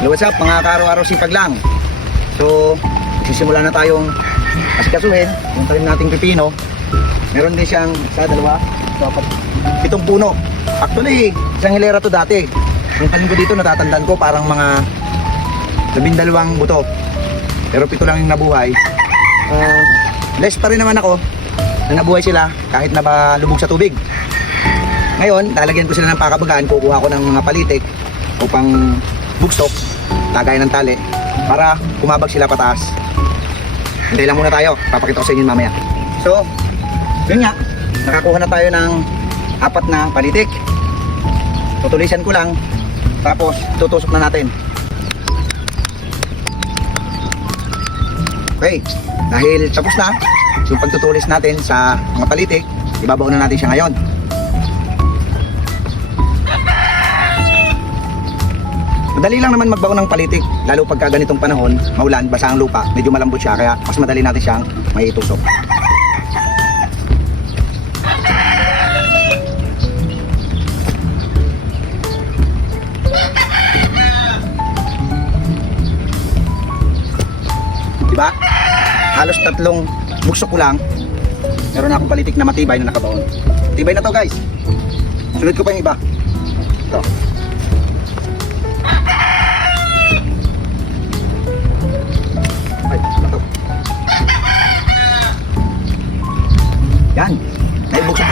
Hello, what's up? Mga karaw-araw sipag lang. So, sisimula na tayong asikasuhin yung talim nating pipino. Meron din siyang sa dalawa, so, apat, pitong puno. Actually, isang hilera to dati. Yung talim ko dito natatandaan ko parang mga labindalawang buto. Pero pito lang yung nabuhay. Uh, blessed pa rin naman ako na nabuhay sila kahit na ba lubog sa tubig. Ngayon, lalagyan ko sila ng pakabagaan, kukuha ko ng mga palitik upang bugsok, tagay ng tali, para kumabag sila pataas. Hintay lang muna tayo, papakita ko sa inyo mamaya. So, yun nga, nakakuha na tayo ng apat na palitik. Tutulisan ko lang, tapos tutusok na natin. Okay, dahil tapos na yung pagtutulis natin sa mga palitik, ibabaw na natin siya ngayon. Madali lang naman magbaon ng palitik, lalo pagka ganitong panahon, maulan, basa ang lupa, medyo malambot siya, kaya mas madali natin siyang may itusok. Diba? Halos tatlong buksok ko lang, meron na akong palitik na matibay na nakabaon. Tibay na to guys. Sunod ko pa yung iba. Ito.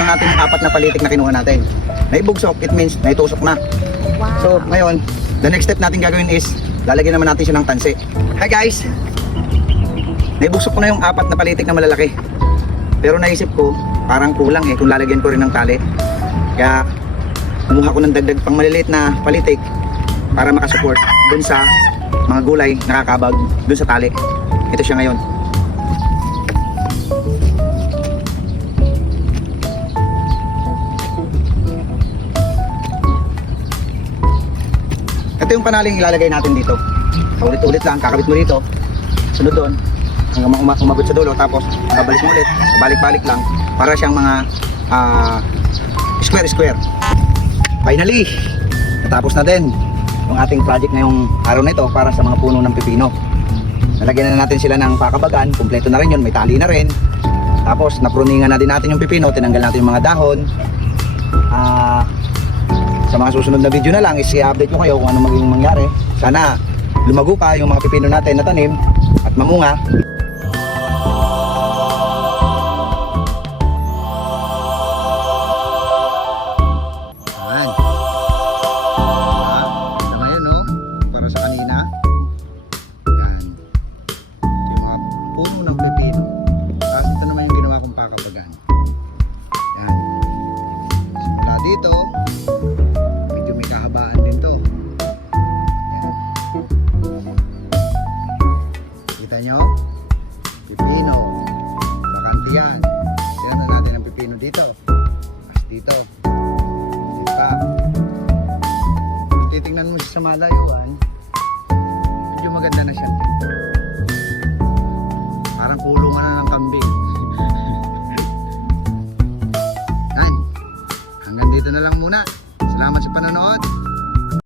Na natin apat na palitik na kinuha natin. Naibugsok, it means naitusok na. So, ngayon, the next step natin gagawin is, lalagyan naman natin siya ng tansi. Hi guys! Naibugsok ko na yung apat na palitik na malalaki. Pero naisip ko, parang kulang eh kung lalagyan ko rin ng tali. Kaya, kumuha ko ng dagdag pang maliliit na palitik para makasupport dun sa mga gulay nakakabag dun sa tali. Ito siya ngayon. Ito yung panaling ilalagay natin dito. Ulit-ulit lang, kakabit mo dito. Sunod doon. Hanggang uma- umabot sa dulo. Tapos, babalik mo ulit. Balik-balik lang. Para siyang mga ah, square-square. Finally, natapos na din yung ating project ngayong araw na ito para sa mga puno ng pipino. Nalagyan na natin sila ng pakabagan, kumpleto na rin yun, may tali na rin. Tapos napruningan na din natin yung pipino, tinanggal natin yung mga dahon. Ah, sa mga susunod na video na lang is i-update ko kayo kung ano magiging mangyari. Sana lumago pa yung mga pipino natin na tanim at mamunga. Kita? Pipino. Bakante yan. Tignan natin ang pipino dito. Mas dito. Dito. Titingnan mo siya sa malayuan. Ah. Medyo maganda na siya.